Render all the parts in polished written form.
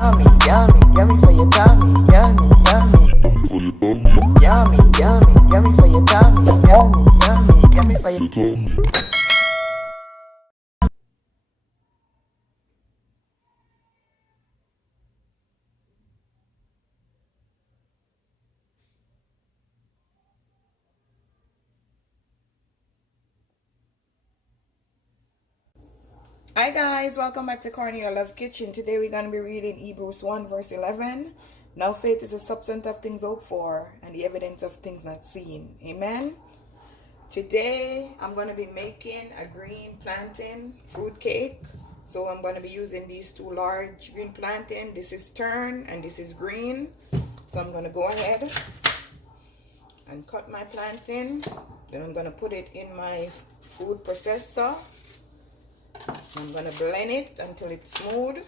Yummy, yummy, yummy for your tummy. Yummy, yummy. Yummy, yummy, yummy for your tummy. Yummy, yummy, yummy for your tummy. Hi guys, welcome back to Cornelialove Kitchen. Today we're going to be reading Hebrews 1 verse 11. Now faith is the substance of things hoped for and the evidence of things not seen. Amen. Today I'm going to be making a green plantain fruit cake. So I'm going to be using these two large green plantain. This is turned and this is green. So I'm going to go ahead and cut my plantain. Then I'm going to put it in my food processor. I'm going to blend it until it's smooth.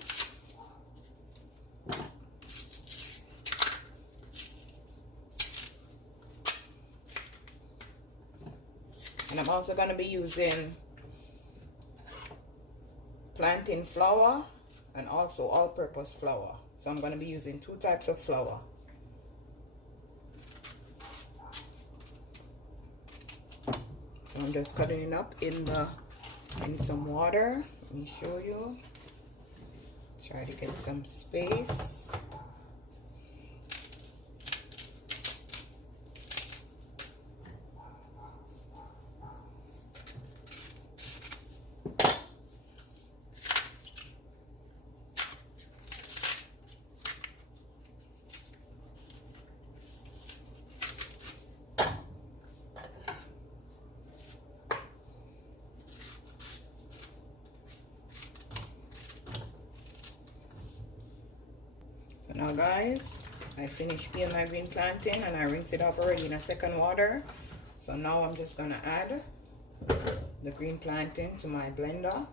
And I'm also going to be using plantain flour and also all-purpose flour. So I'm going to be using two types of flour. So I'm just cutting it up in some water. Let me show you. Try to get some space. So now guys, I finished peeling my green plantain and I rinsed it up already in a second water. So now I'm just gonna add the green plantain to my blender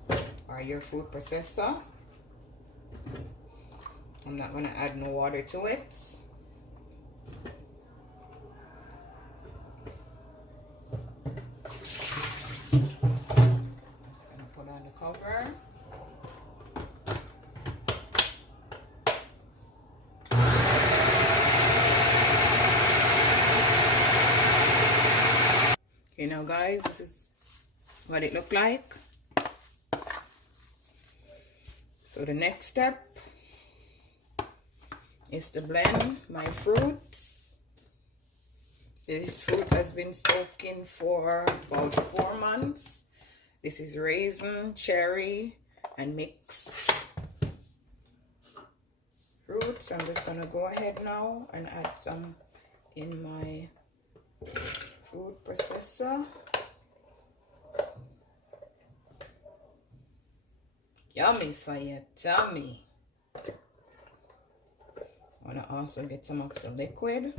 or your food processor. I'm not gonna add no water to it. Just gonna put on the cover. Okay, now guys, this is what it looked like. So the next step is to blend my fruit. This fruit has been soaking for about 4 months. This is raisin, cherry, and mixed fruit. So I'm just gonna go ahead now and add some in my food processor. Yummy for your tummy. I want to also get some of the liquid.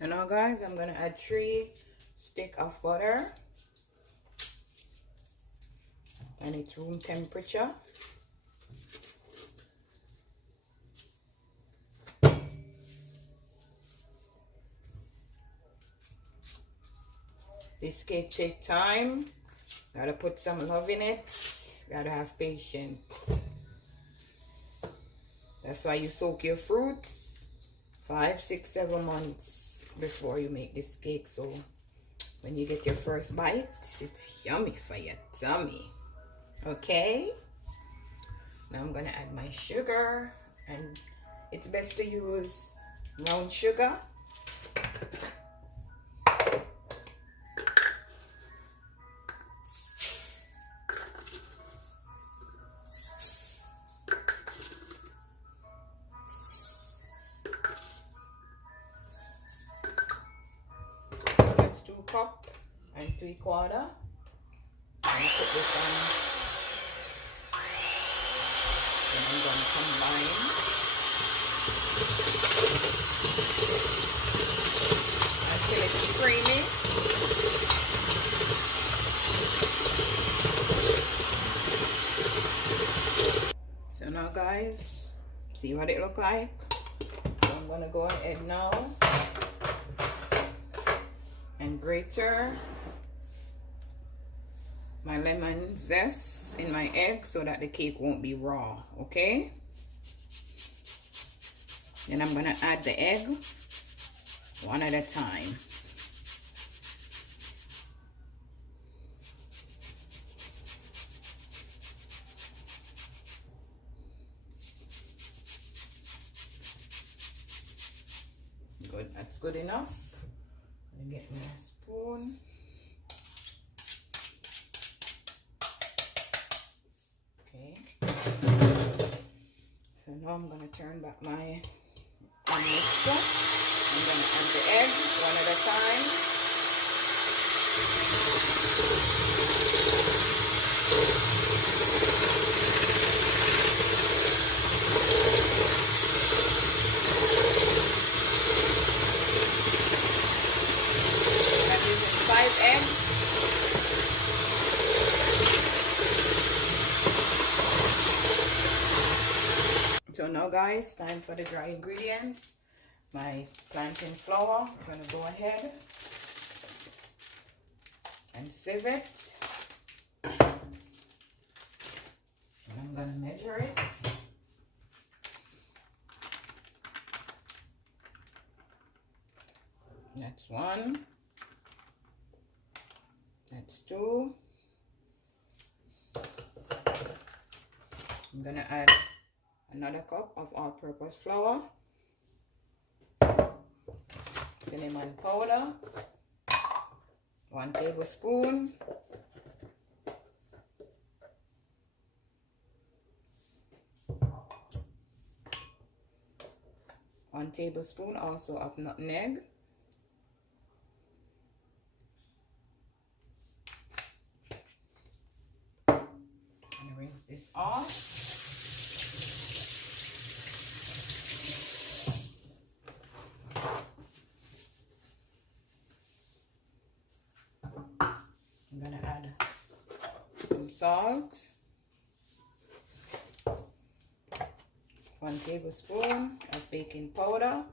And now guys, I'm going to add 3 sticks of butter. And it's room temperature. This cake takes time. Gotta put some love in it. Gotta have patience. That's why you soak your fruits 5, 6, 7 months before you make this cake. So when you get your first bite, it's yummy for your tummy. Okay? Now I'm gonna add my sugar, and it's best to use brown sugar. That's 2 cups and 3/4. And put this on And I'm going to combine until it's creamy. So now guys, see what it look like? So I'm going to go ahead now and grate my lemon zest in my egg so that the cake won't be raw, okay? Then I'm gonna add the egg one at a time. Good, that's good enough. I'm gonna get my spoon. Okay. So now I'm gonna turn back my mixture. I'm gonna add the egg one at a time. I'm using 5 eggs. So now guys, time for the dry ingredients. My plantain flour, I'm gonna go ahead and sieve it. And I'm gonna measure it. That's 1. That's 2. I'm gonna add another cup of all-purpose flour, cinnamon powder, 1 tablespoon, also of nutmeg, and rinse this off. I'm gonna add some salt, 1 tablespoon of baking powder,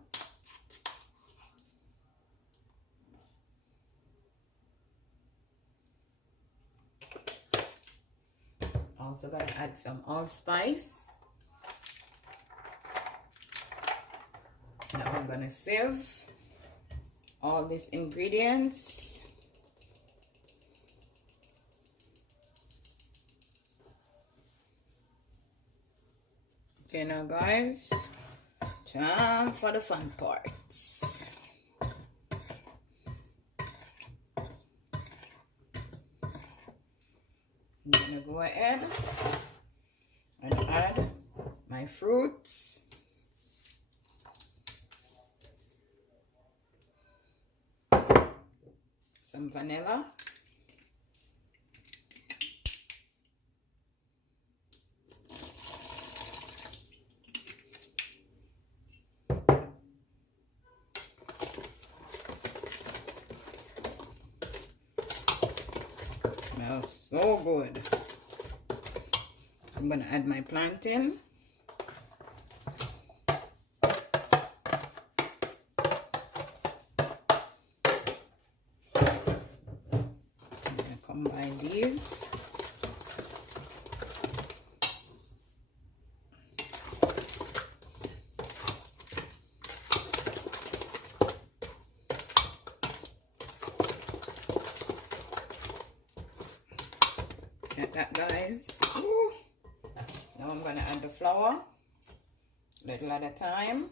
also gonna add some allspice. Now I'm gonna sieve all these ingredients. Okay, now guys, time for the fun parts. I'm gonna go ahead and add my fruits. Some vanilla. Smells so good. I'm gonna add my plantain. I'm gonna combine these. Get that, guys. Ooh. Now I'm gonna add the flour, little at a time.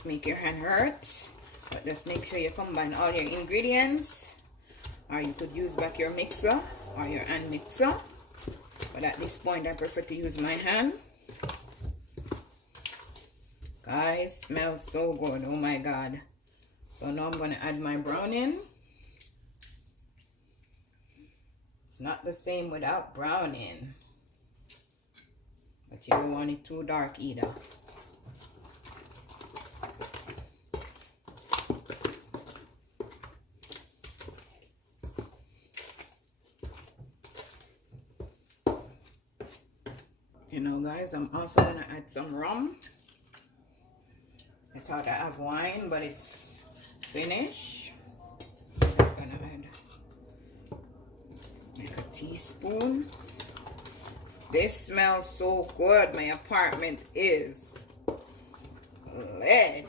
just make your hand hurt. But just make sure you combine all your ingredients, or you could use back your mixer or your hand mixer, but at this point I prefer to use my hand. Guys, smells so good. Oh my god. So now I'm going to add my browning. It's not the same without browning, but you don't want it too dark either. You know, guys, I'm also gonna add some rum. I thought I have wine, but it's finished. I'm just gonna add like a teaspoon. This smells so good. My apartment is lit.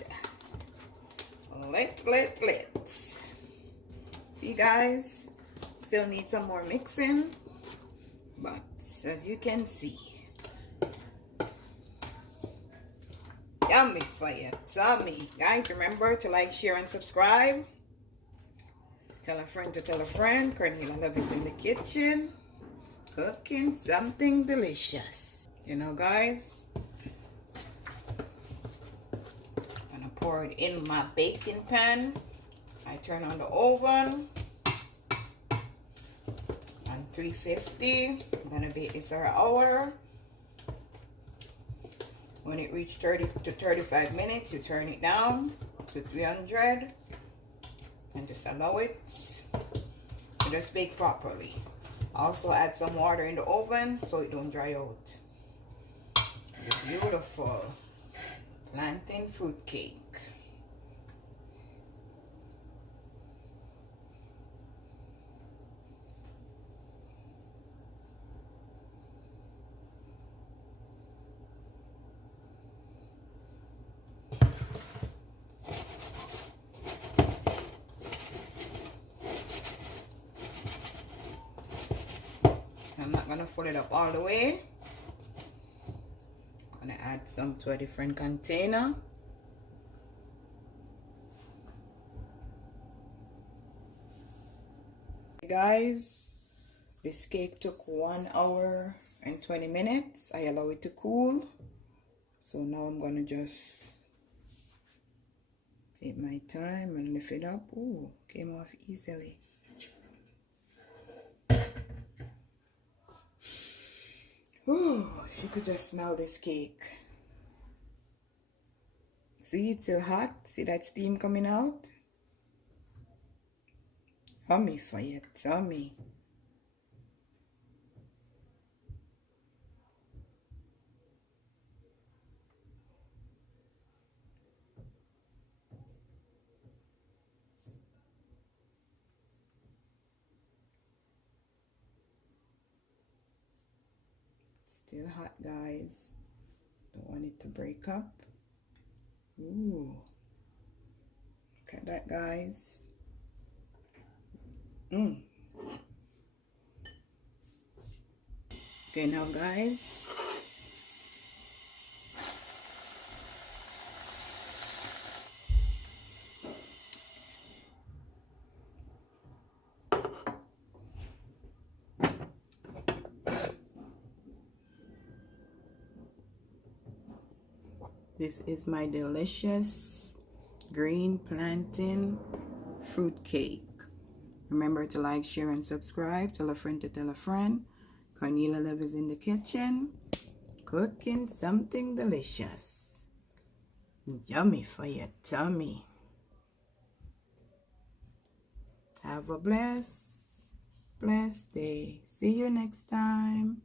Lit. See, guys, still need some more mixing, but as you can see, yummy for you, tummy. Guys, remember to like, share, and subscribe. Tell a friend to tell a friend. Cornelialove is in the kitchen, cooking something delicious. You know, guys, I'm gonna pour it in my baking pan. I turn on the oven on 350. I'm gonna bake this for an hour. When it reaches 30 to 35 minutes, you turn it down to 300 and just allow it to just bake properly. Also add some water in the oven so it don't dry out. The beautiful plantain fruit cake. I'm not gonna fold it up all the way. I'm gonna add some to a different container. Guys, this cake took 1 hour and 20 minutes. I allow it to cool. So now I'm gonna just take my time and lift it up. Ooh, came off easily. Ooh, you could just smell this cake. See, it's still hot. See that steam coming out? Yummy for you, tummy. Still hot, guys. Don't want it to break up. Ooh. Look at that, guys. Okay, now, guys. This is my delicious green plantain fruit cake. Remember to like, share, and subscribe. Tell a friend to tell a friend. Cornelialove is in the kitchen, cooking something delicious. Yummy for your tummy. Have a blessed day. See you next time.